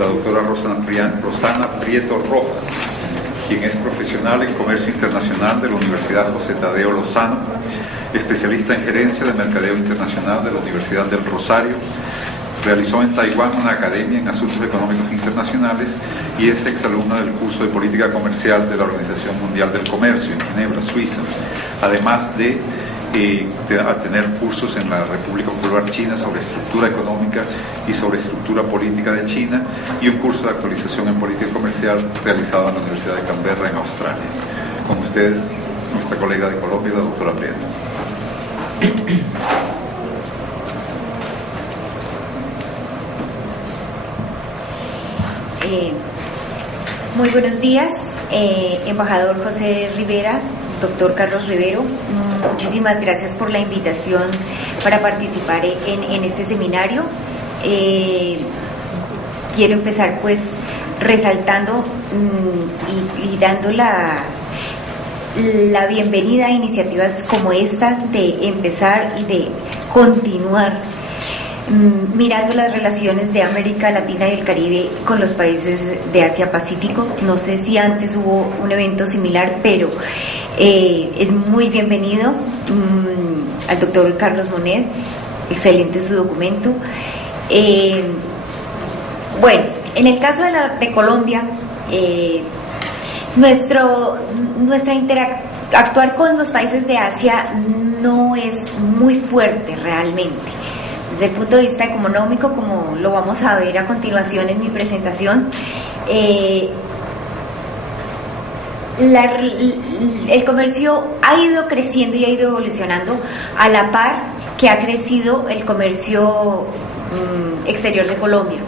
la doctora Rosana Prieto Rojas, quien es profesional en comercio internacional de la Universidad José Tadeo Lozano, especialista en gerencia de mercadeo internacional de la Universidad del Rosario. Realizó en Taiwán una academia en asuntos económicos internacionales y es exalumna del curso de política comercial de la Organización Mundial del Comercio en Ginebra, Suiza, además de tener cursos en la República Popular China sobre estructura económica y sobre estructura política de China, y un curso de actualización en política comercial realizado en la Universidad de Canberra en Australia. Con ustedes, nuestra colega de Colombia, la doctora Prieto. Muy buenos días, embajador José Rivera, doctor Carlos Rivero, muchísimas gracias por la invitación para participar en este seminario. Quiero empezar pues resaltando y dando la bienvenida a iniciativas como esta de empezar y de continuar mirando las relaciones de América Latina y el Caribe con los países de Asia-Pacífico. No sé si antes hubo un evento similar, pero es muy bienvenido al doctor Carlos Monet, excelente su documento. Bueno, en el caso de Colombia, actuar con los países de Asia no es muy fuerte realmente. Desde el punto de vista económico, como lo vamos a ver a continuación en mi presentación, el comercio ha ido creciendo y ha ido evolucionando a la par que ha crecido el comercio exterior de Colombia.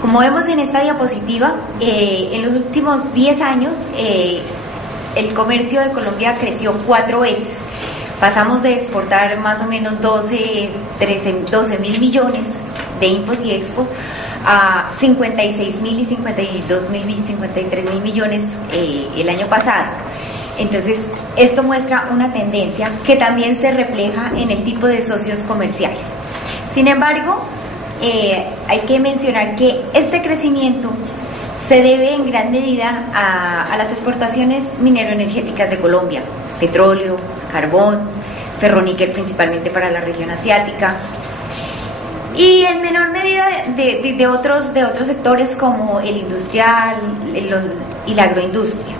Como vemos en esta diapositiva, en los últimos 10 años el comercio de Colombia creció 4 veces. Pasamos de exportar más o menos 12 mil millones de impos y expos a 56 mil y 52 mil y 53 mil millones el año pasado. Entonces, esto muestra una tendencia que también se refleja en el tipo de socios comerciales. Sin embargo, hay que mencionar que este crecimiento se debe en gran medida a las exportaciones mineroenergéticas de Colombia, petróleo, carbón, ferroníquel principalmente para la región asiática, y en menor medida de otros sectores como el industrial y la agroindustria.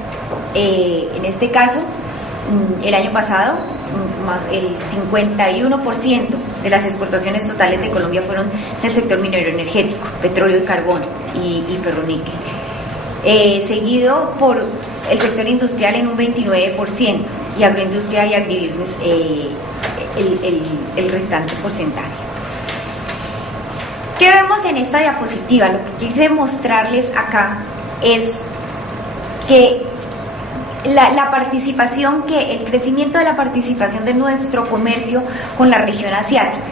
En este caso, el año pasado, el 51% de las exportaciones totales de Colombia fueron del sector minero energético, petróleo y carbón y ferroníquel, seguido por el sector industrial en un 29% y agroindustria y agribusiness el restante porcentaje. ¿Qué vemos en esta diapositiva? Lo que quise mostrarles acá es que el crecimiento de la participación de nuestro comercio con la región asiática.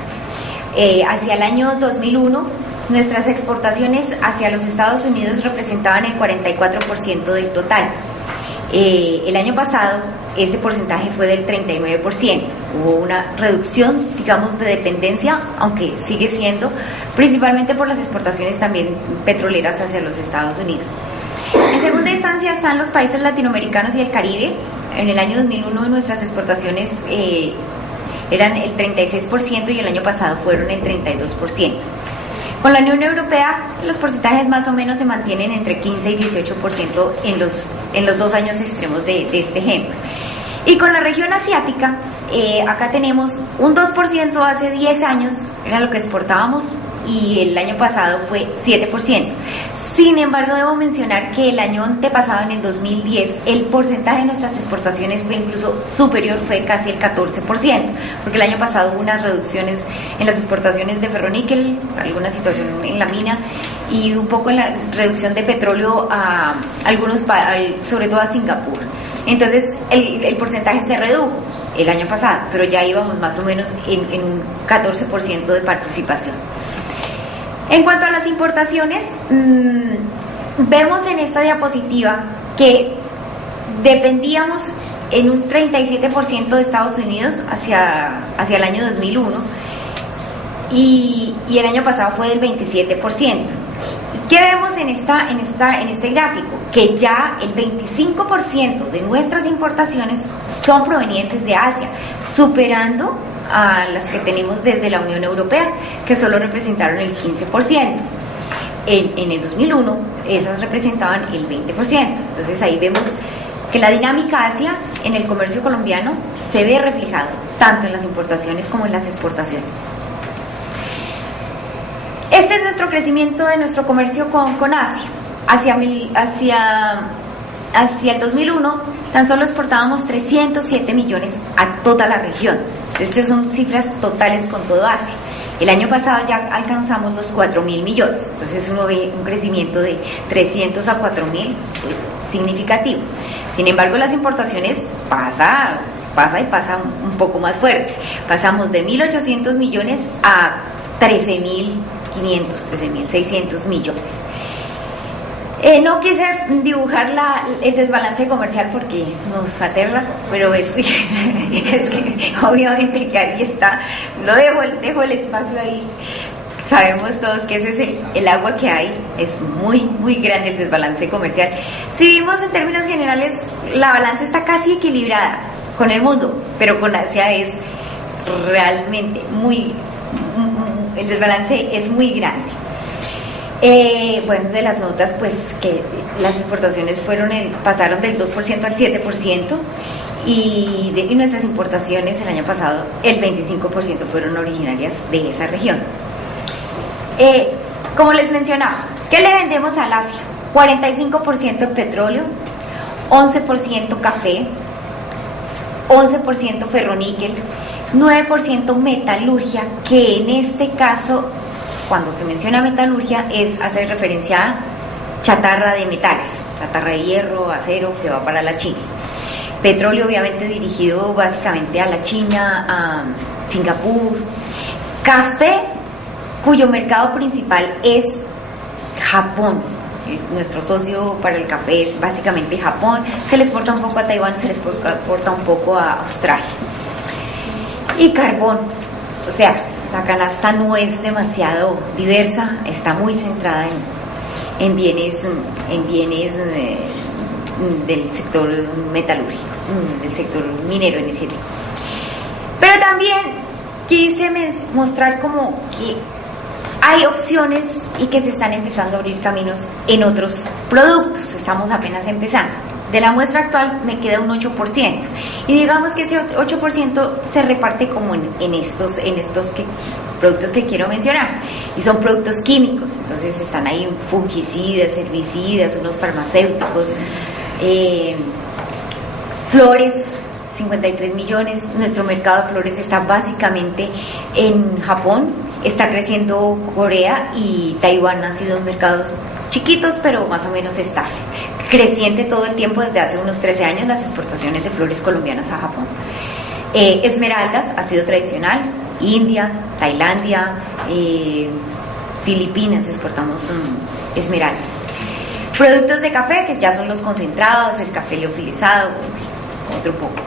Hacia el año 2001, nuestras exportaciones hacia los Estados Unidos representaban el 44% del total. El año pasado ese porcentaje fue del 39%. Hubo una reducción, digamos, de dependencia, aunque sigue siendo principalmente por las exportaciones también petroleras hacia los Estados Unidos. En segunda instancia están los países latinoamericanos y el Caribe. En el año 2001 nuestras exportaciones eran el 36% y el año pasado fueron el 32%. Con la Unión Europea los porcentajes más o menos se mantienen entre 15 y 18% en los 2 años extremos de este ejemplo. Y con la región asiática, acá tenemos un 2% hace 10 años, era lo que exportábamos, y el año pasado fue 7%. Sin embargo, debo mencionar que el año antepasado, en el 2010, el porcentaje de nuestras exportaciones fue incluso superior, fue casi el 14%, porque el año pasado hubo unas reducciones en las exportaciones de ferroníquel, alguna situación en la mina, y un poco en la reducción de petróleo a algunos sobre todo a Singapur. Entonces, el porcentaje se redujo el año pasado, pero ya íbamos más o menos en un 14% de participación. En cuanto a las importaciones, vemos en esta diapositiva que dependíamos en un 37% de Estados Unidos hacia el año 2001 y el año pasado fue del 27%. ¿Qué vemos en este gráfico que ya el 25% de nuestras importaciones son provenientes de Asia, superando a las que tenemos desde la Unión Europea, que solo representaron el 15%. En el 2001 esas representaban el 20%. Entonces ahí vemos que la dinámica Asia en el comercio colombiano se ve reflejado tanto en las importaciones como en las exportaciones. Este es nuestro crecimiento de nuestro comercio con Asia. Hacia el 2001 tan solo exportábamos 307 millones a toda la región. Estas son cifras totales con todo Asia. El año pasado ya alcanzamos los 4.000 millones, entonces uno ve un crecimiento de 300 a 4.000, pues significativo. Sin embargo, las importaciones pasa un poco más fuerte. Pasamos de 1.800 millones a 13.500, 13.600 millones. No quise dibujar el desbalance comercial porque nos aterra, pero es que obviamente que ahí está. No dejo el espacio ahí. Sabemos todos que ese es el agua que hay. Es muy grande el desbalance comercial. Si vimos en términos generales, la balanza está casi equilibrada con el mundo, pero con Asia es realmente el desbalance es muy grande. Bueno, de las notas, pues que las exportaciones pasaron del 2% al 7%, y nuestras importaciones el año pasado, el 25% fueron originarias de esa región. Como les mencionaba, ¿qué le vendemos al Asia? 45% petróleo, 11% café, 11% ferroníquel, 9% metalurgia, que en este caso, cuando se menciona metalurgia, hace referencia a chatarra de metales, chatarra de hierro, acero, que va para la China. Petróleo, obviamente, dirigido básicamente a la China, a Singapur. Café, cuyo mercado principal es Japón. Nuestro socio para el café es básicamente Japón. Se le exporta un poco a Taiwán, se le exporta un poco a Australia. Y carbón, o sea, la canasta no es demasiado diversa, está muy centrada en bienes del sector metalúrgico, del sector minero energético. Pero también quise mostrar como que hay opciones y que se están empezando a abrir caminos en otros productos. Estamos apenas empezando. De la muestra actual me queda un 8%, y digamos que ese 8% se reparte como en estos productos que quiero mencionar, y son productos químicos. Entonces están ahí fungicidas, herbicidas, unos farmacéuticos, flores, 53 millones. Nuestro mercado de flores está básicamente en Japón, está creciendo Corea, y Taiwán han sido mercados chiquitos pero más o menos estables. Creciente todo el tiempo desde hace unos 13 años las exportaciones de flores colombianas a Japón. Esmeraldas ha sido tradicional, India, Tailandia, Filipinas exportamos esmeraldas. Productos de café, que ya son los concentrados, el café liofilizado, otro poco.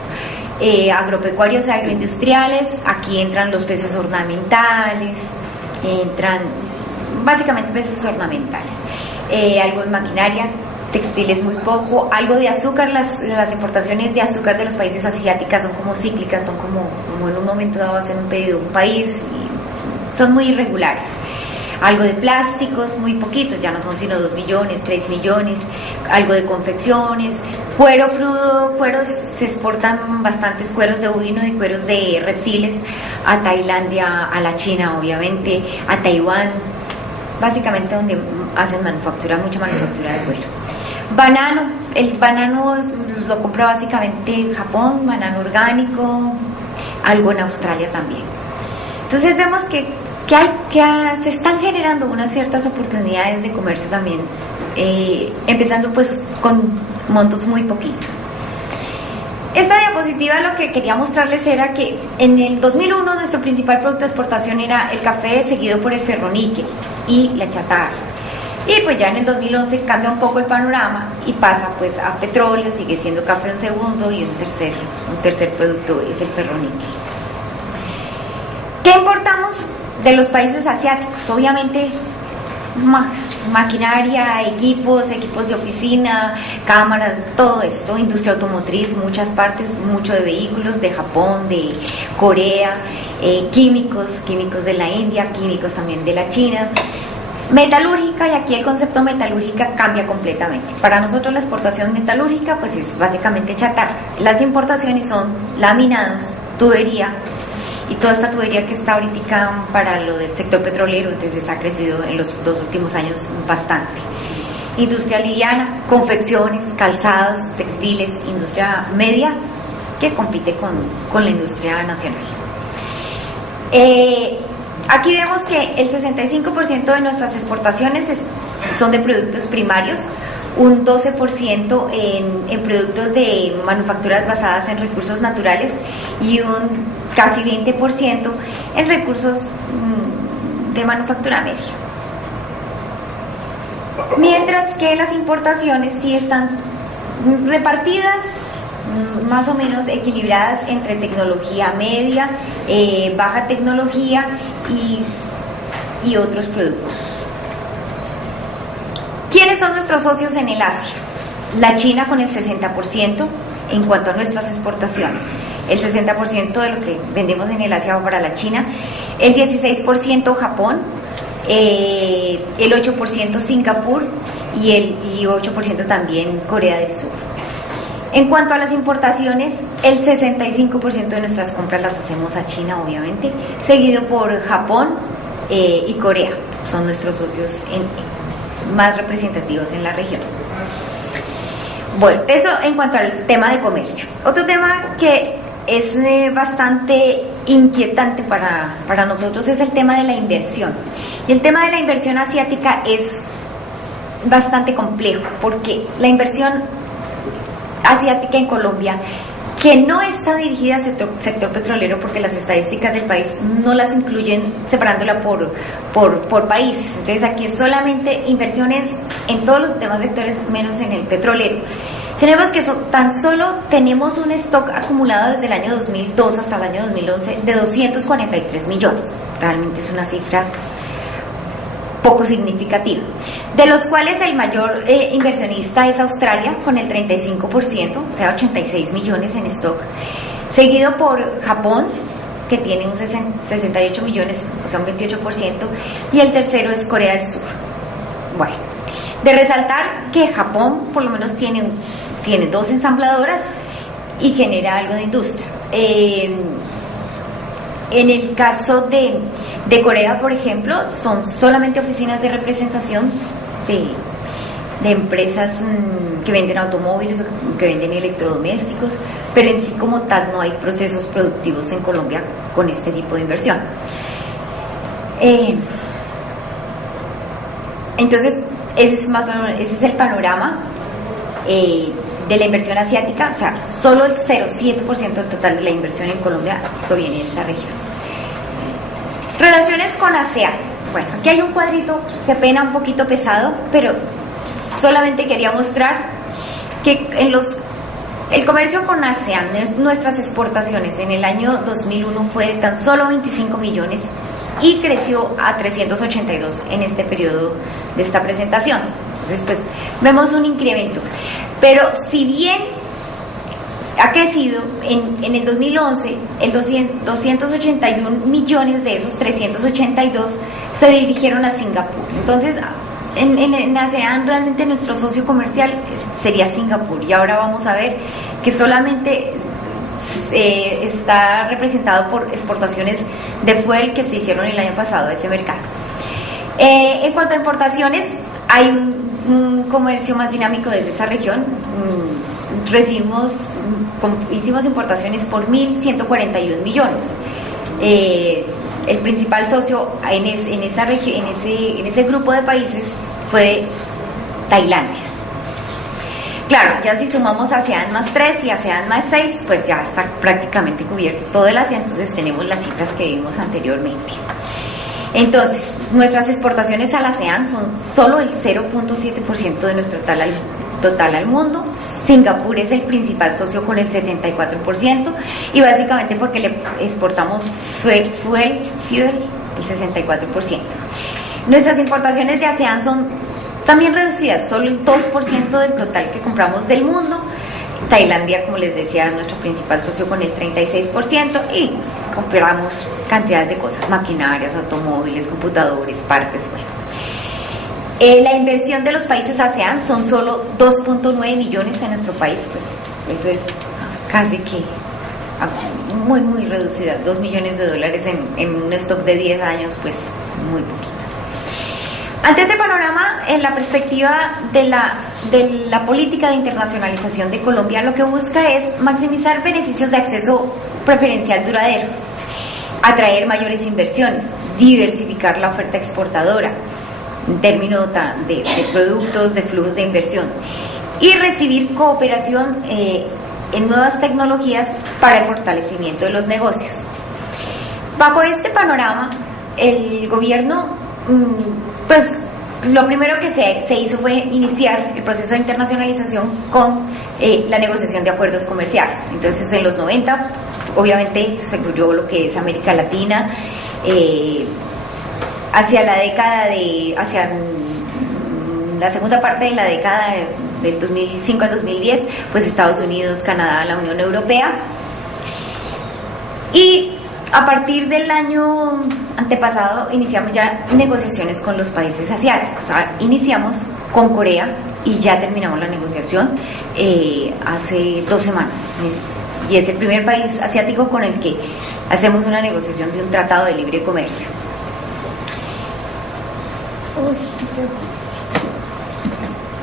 Agropecuarios e agroindustriales, aquí entran los peces ornamentales, entran básicamente peces ornamentales. Algo de maquinaria, textiles muy poco, algo de azúcar. Las importaciones de azúcar de los países asiáticos son como cíclicas, son como en un momento dado hacer un pedido de un país y son muy irregulares. Algo de plásticos, muy poquitos, ya no son sino 2 millones, 3 millones, algo de confecciones, cuero crudo, cueros, se exportan bastantes cueros de bovino y cueros de reptiles a Tailandia, a la China obviamente, a Taiwán, básicamente donde hacen mucha manufactura de cuero. Banano, el banano lo compra básicamente en Japón, banano orgánico, algo en Australia también. Entonces vemos que se están generando unas ciertas oportunidades de comercio también, empezando pues con montos muy poquitos. Esta diapositiva lo que quería mostrarles era que en el 2001 nuestro principal producto de exportación era el café, seguido por el ferroníquel y la chatarra. Y pues ya en el 2011 cambia un poco el panorama y pasa pues a petróleo, sigue siendo café un segundo, y un tercer producto es el ferroníquel. ¿Qué importamos de los países asiáticos? Obviamente maquinaria, equipos de oficina, cámaras, todo esto, industria automotriz, muchas partes, mucho de vehículos, de Japón, de Corea, químicos de la India, químicos también de la China. Metalúrgica, y aquí el concepto metalúrgica cambia completamente. Para nosotros la exportación metalúrgica pues es básicamente chatarra. Las importaciones son laminados, tubería, y toda esta tubería que está ahorita para lo del sector petrolero, entonces ha crecido en los 2 últimos años bastante. Industria liviana, confecciones, calzados, textiles, industria media que compite con la industria nacional. Aquí vemos que el 65% de nuestras exportaciones son de productos primarios, un 12% en productos de manufacturas basadas en recursos naturales y un casi 20% en recursos de manufactura media. Mientras que las importaciones sí están repartidas más o menos equilibradas entre tecnología media, baja tecnología y otros productos. ¿Quiénes son nuestros socios en el Asia? La China con el 60% en cuanto a nuestras exportaciones. El 60% de lo que vendemos en el Asia va para la China, el 16% Japón, el 8% Singapur y 8% también Corea del Sur. En cuanto a las importaciones, el 65% de nuestras compras las hacemos a China, obviamente, seguido por Japón y Corea. Son nuestros socios más representativos en la región. Bueno, eso en cuanto al tema de comercio. Otro tema que es bastante inquietante para nosotros es el tema de la inversión. Y el tema de la inversión asiática es bastante complejo, porque la inversión asiática en Colombia, que no está dirigida al sector petrolero, porque las estadísticas del país no las incluyen separándola por países. Entonces aquí es solamente inversiones en todos los demás sectores menos en el petrolero. Tenemos que tan solo tenemos un stock acumulado desde el año 2002 hasta el año 2011 de 243 millones. Realmente es una cifra poco significativa, de los cuales el mayor inversionista es Australia con el 35%, o sea 86 millones en stock, seguido por Japón, que tiene un 68 millones, o sea un 28%, y el tercero es Corea del Sur. Bueno, de resaltar que Japón por lo menos tiene 2 ensambladoras y genera algo de industria. En el caso de Corea, por ejemplo, son solamente oficinas de representación de empresas que venden automóviles o que venden electrodomésticos, pero en sí como tal no hay procesos productivos en Colombia con este tipo de inversión. Entonces, ese es el panorama de la inversión asiática. O sea, solo el 0,7% del total de la inversión en Colombia proviene de esta región. Relaciones con ASEAN. Bueno, aquí hay un cuadrito que pena un poquito pesado, pero solamente quería mostrar que el comercio con ASEAN, nuestras exportaciones en el año 2001 fue de tan solo 25 millones y creció a 382 en este periodo de esta presentación. Entonces, pues, vemos un incremento. Pero si bien ha crecido, en el 2011, el 281 millones de esos 382 se dirigieron a Singapur. Entonces, en ASEAN realmente nuestro socio comercial sería Singapur, y ahora vamos a ver que solamente está representado por exportaciones de fuel que se hicieron el año pasado a ese mercado. En cuanto a importaciones, hay un comercio más dinámico desde esa región. Hicimos importaciones por 1.141 millones. El principal socio en esa región, en ese grupo de países, fue Tailandia. Claro, ya si sumamos ASEAN más 3 y ASEAN más 6, pues ya está prácticamente cubierto todo el Asia. Entonces tenemos las cifras que vimos anteriormente. Entonces, nuestras exportaciones al ASEAN son solo el 0,7% de nuestro total al mundo. Singapur es el principal socio con el 74%, y básicamente porque le exportamos fuel el 64%. Nuestras importaciones de ASEAN son también reducidas, solo el 2% del total que compramos del mundo. Tailandia, como les decía, nuestro principal socio con el 36%, y compramos cantidades de cosas, maquinarias, automóviles, computadores, partes, bueno. La inversión de los países ASEAN son solo 2.9 millones en nuestro país, pues eso es casi que muy reducida, 2 millones de dólares en un stock de 10 años, pues muy poquito. Ante este panorama, en la perspectiva de la política de internacionalización de Colombia, lo que busca es maximizar beneficios de acceso preferencial duradero, atraer mayores inversiones, diversificar la oferta exportadora en términos de productos, de flujos de inversión, y recibir cooperación en nuevas tecnologías para el fortalecimiento de los negocios. Bajo este panorama, el gobierno, pues lo primero que se hizo fue iniciar el proceso de internacionalización con la negociación de acuerdos comerciales. Entonces, en los 90, obviamente, se incluyó lo que es América Latina. Hacia la segunda parte de la década del 2005 al 2010, pues Estados Unidos, Canadá, la Unión Europea. Y a partir del año antepasado iniciamos ya negociaciones con los países asiáticos. O sea, iniciamos con Corea y ya terminamos la negociación hace 2 semanas. Y es el primer país asiático con el que hacemos una negociación de un tratado de libre comercio.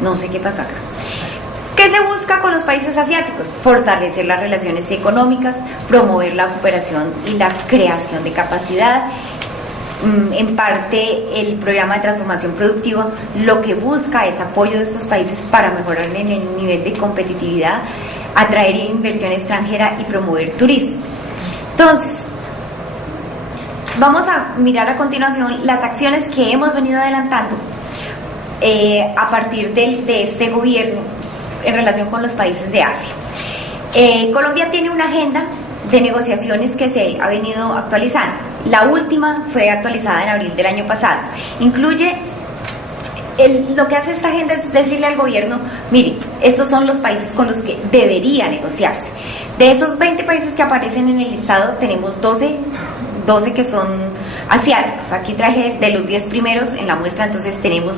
No sé qué pasa acá. ¿Qué se busca con los países asiáticos? Fortalecer las relaciones económicas, promover la cooperación y la creación de capacidad. En parte, el programa de transformación productiva lo que busca es apoyo de estos países para mejorar en el nivel de competitividad, atraer inversión extranjera y promover turismo. Entonces, vamos a mirar a continuación las acciones que hemos venido adelantando a partir de este gobierno en relación con los países de Asia. Colombia tiene una agenda de negociaciones que se ha venido actualizando. La última fue actualizada en abril del año pasado. Incluye lo que hace esta agenda es decirle al gobierno: mire, estos son los países con los que debería negociarse. De esos 20 países que aparecen en el listado, tenemos 12 que son asiáticos. Aquí traje de los 10 primeros en la muestra. Entonces tenemos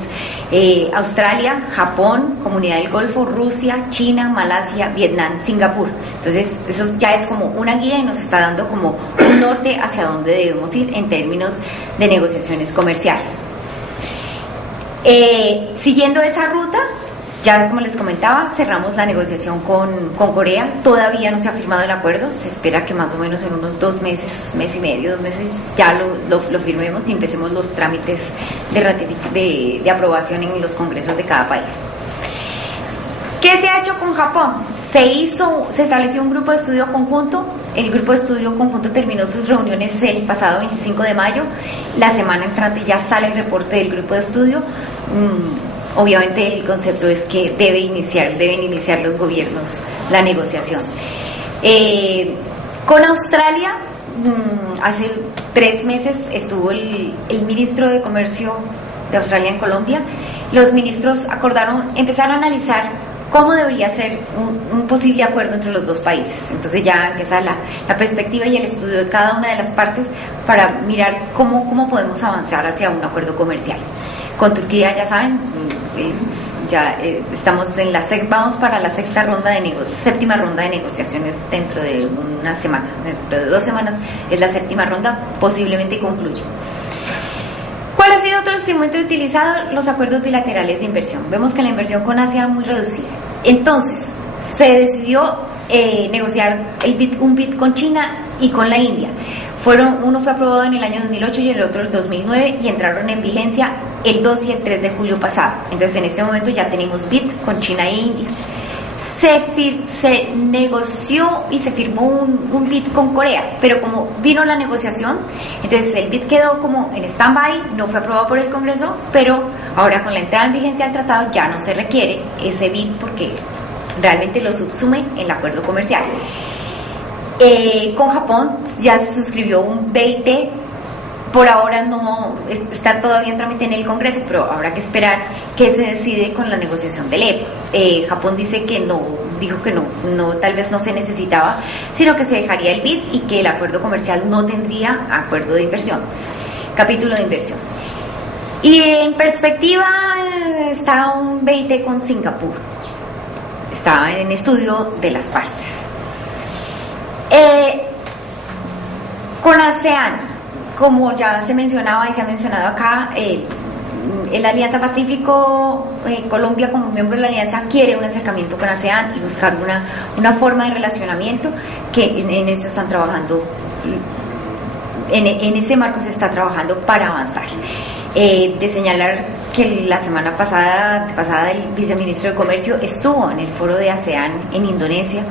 Australia, Japón, Comunidad del Golfo, Rusia, China, Malasia, Vietnam, Singapur. Entonces eso ya es como una guía y nos está dando como un norte hacia dónde debemos ir en términos de negociaciones comerciales. Siguiendo esa ruta, ya como les comentaba, cerramos la negociación con Corea. Todavía no se ha firmado el acuerdo. Se espera que más o menos en unos 2 meses, mes y medio, 2 meses, ya lo firmemos y empecemos los trámites de aprobación en los congresos de cada país. ¿Qué se ha hecho con Japón? Se estableció un grupo de estudio conjunto. El grupo de estudio conjunto terminó sus reuniones el pasado 25 de mayo. La semana entrante ya sale el reporte del grupo de estudio. Obviamente el concepto es que deben iniciar los gobiernos la negociación. Con Australia, hace 3 meses estuvo el ministro de Comercio de Australia en Colombia. Los ministros acordaron empezar a analizar cómo debería ser un posible acuerdo entre los 2 países. Entonces ya empieza la perspectiva y el estudio de cada una de las partes para mirar cómo podemos avanzar hacia un acuerdo comercial. Con Turquía, ya saben, estamos vamos para la séptima ronda de negociaciones dentro de una semana. Dentro de 2 semanas es la séptima ronda, posiblemente concluye. ¿Cuál ha sido otro instrumento utilizado? Los acuerdos bilaterales de inversión. Vemos que la inversión con Asia es muy reducida. Entonces, se decidió negociar un BID con China y con la India. Uno fue aprobado en el año 2008 y el otro en el 2009 y entraron en vigencia el 2 y el 3 de julio pasado. Entonces, en este momento ya tenemos BID con China e India. Se negoció y se firmó un BID con Corea, pero como vino la negociación, entonces el BID quedó como en stand-by, no fue aprobado por el Congreso, pero ahora con la entrada en vigencia del tratado ya no se requiere ese BID porque realmente lo subsume en el acuerdo comercial. Con Japón ya se suscribió un BIT Por ahora no está todavía en trámite en el Congreso, pero habrá que esperar qué se decide con la negociación del EP. Japón dice que no, dijo que no, tal vez no se necesitaba, sino que se dejaría el BID y que el acuerdo comercial no tendría acuerdo de inversión, capítulo de inversión. Y en perspectiva está un BIT con Singapur, está en estudio de las partes. Con ASEAN, como ya se mencionaba y se ha mencionado acá, la Alianza Pacífico, Colombia como miembro de la Alianza quiere un acercamiento con ASEAN y buscar una forma de relacionamiento, que en eso están trabajando, en ese marco se está trabajando para avanzar. De señalar que la semana pasada el viceministro de Comercio estuvo en el foro de ASEAN en Indonesia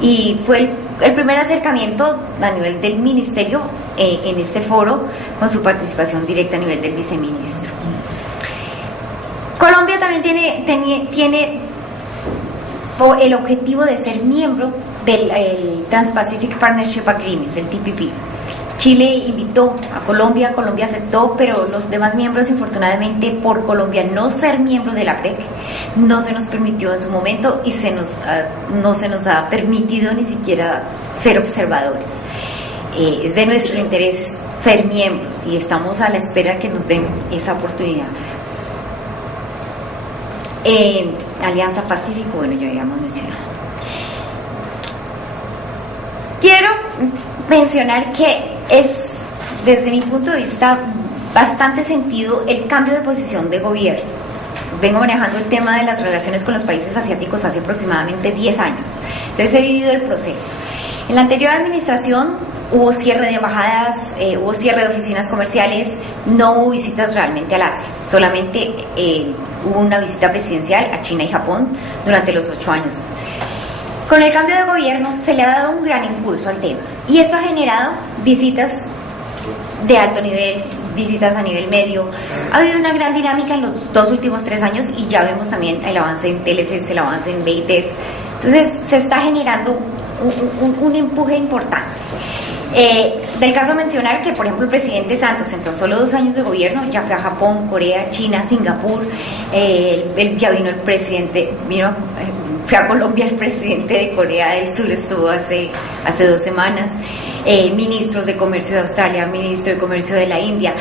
y fue el primer acercamiento a nivel del ministerio en este foro, con su participación directa a nivel del viceministro. Colombia también tiene el objetivo de ser miembro del Trans-Pacific Partnership Agreement, del TPP. Chile invitó a Colombia aceptó, pero los demás miembros, infortunadamente, por Colombia no ser miembro de la PEC, no se nos permitió en su momento y no se nos ha permitido ni siquiera ser observadores. Es de nuestro interés ser miembros y estamos a la espera que nos den esa oportunidad. Alianza Pacífico, bueno, ya habíamos mencionado. Quiero mencionar que es, desde mi punto de vista, bastante sentido el cambio de posición de gobierno. Vengo manejando el tema de las relaciones con los países asiáticos hace aproximadamente 10 años. Entonces he vivido el proceso. En la anterior administración hubo cierre de embajadas, hubo cierre de oficinas comerciales, no hubo visitas realmente al Asia. Solamente hubo una visita presidencial a China y Japón durante los 8 años. Con el cambio de gobierno se le ha dado un gran impulso al tema y eso ha generado visitas de alto nivel, visitas a nivel medio. Ha habido una gran dinámica en los 2 últimos 3 años y ya vemos también el avance en TLCs, el avance en BITs. Entonces se está generando un empuje importante. Del caso mencionar que, por ejemplo, el presidente Santos en tan solo 2 años de gobierno ya fue a Japón, Corea, China, Singapur, ya vino el presidente, fue a Colombia el presidente de Corea del Sur, estuvo hace 2 semanas, ministros de comercio de Australia, ministro de comercio de la India.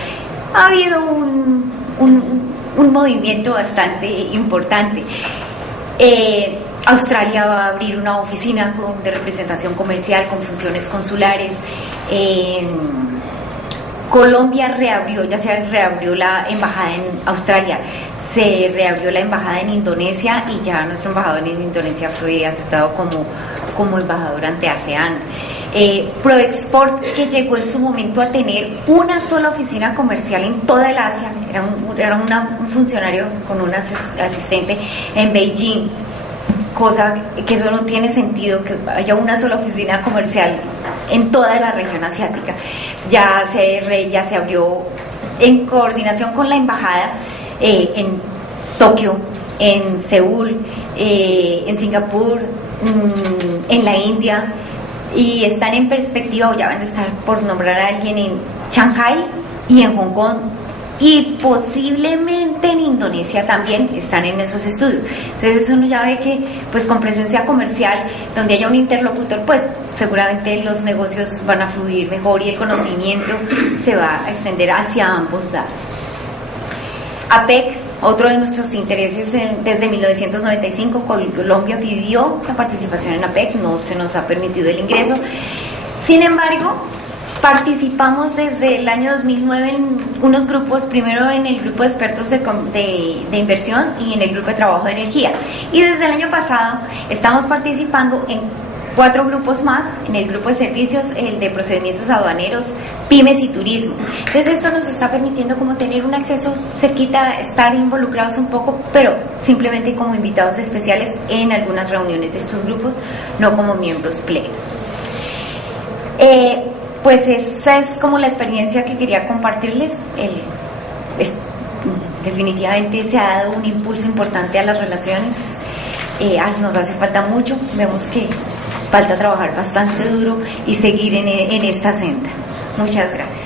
Ha habido un movimiento bastante importante. Australia va a abrir una oficina de representación comercial con funciones consulares. Colombia ya se reabrió la embajada en Australia, se reabrió la embajada en Indonesia y ya nuestro embajador en Indonesia fue aceptado como embajador ante ASEAN. ProExport, que llegó en su momento a tener una sola oficina comercial en toda el Asia, era un funcionario con un asistente en Beijing, cosa que eso no tiene sentido, que haya una sola oficina comercial en toda la región asiática. Ya se abrió en coordinación con la embajada en Tokio, en Seúl, en Singapur, en la India, y están en perspectiva, o ya van a estar por nombrar a alguien, en Shanghai y en Hong Kong, y posiblemente en Indonesia también están en esos estudios. Entonces uno ya ve que, pues, con presencia comercial, donde haya un interlocutor, pues seguramente los negocios van a fluir mejor y el conocimiento se va a extender hacia ambos lados. APEC, otro de nuestros intereses, desde 1995 Colombia pidió la participación en APEC, no se nos ha permitido el ingreso. Sin embargo, participamos desde el año 2009 en unos grupos, primero en el grupo de expertos de inversión y en el grupo de trabajo de energía. Y desde el año pasado estamos participando en 4 grupos más, en el grupo de servicios, el de procedimientos aduaneros, pymes y turismo. Entonces esto nos está permitiendo como tener un acceso cerquita, estar involucrados un poco, pero simplemente como invitados especiales en algunas reuniones de estos grupos, no como miembros plenos. Pues esa es como la experiencia que quería compartirles. Definitivamente se ha dado un impulso importante a las relaciones. Nos hace falta mucho, vemos que falta trabajar bastante duro y seguir en esta senda. Muchas gracias.